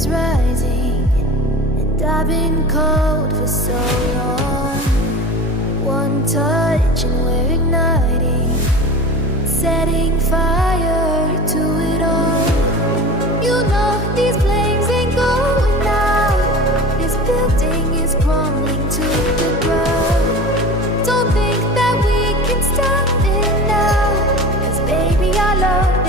is rising, and I've been cold for so long. One touch and we're igniting, setting fire to it all. You know these flames ain't going out. This building is crumbling to the ground. Don't think that we can stop it now, 'cause baby, our love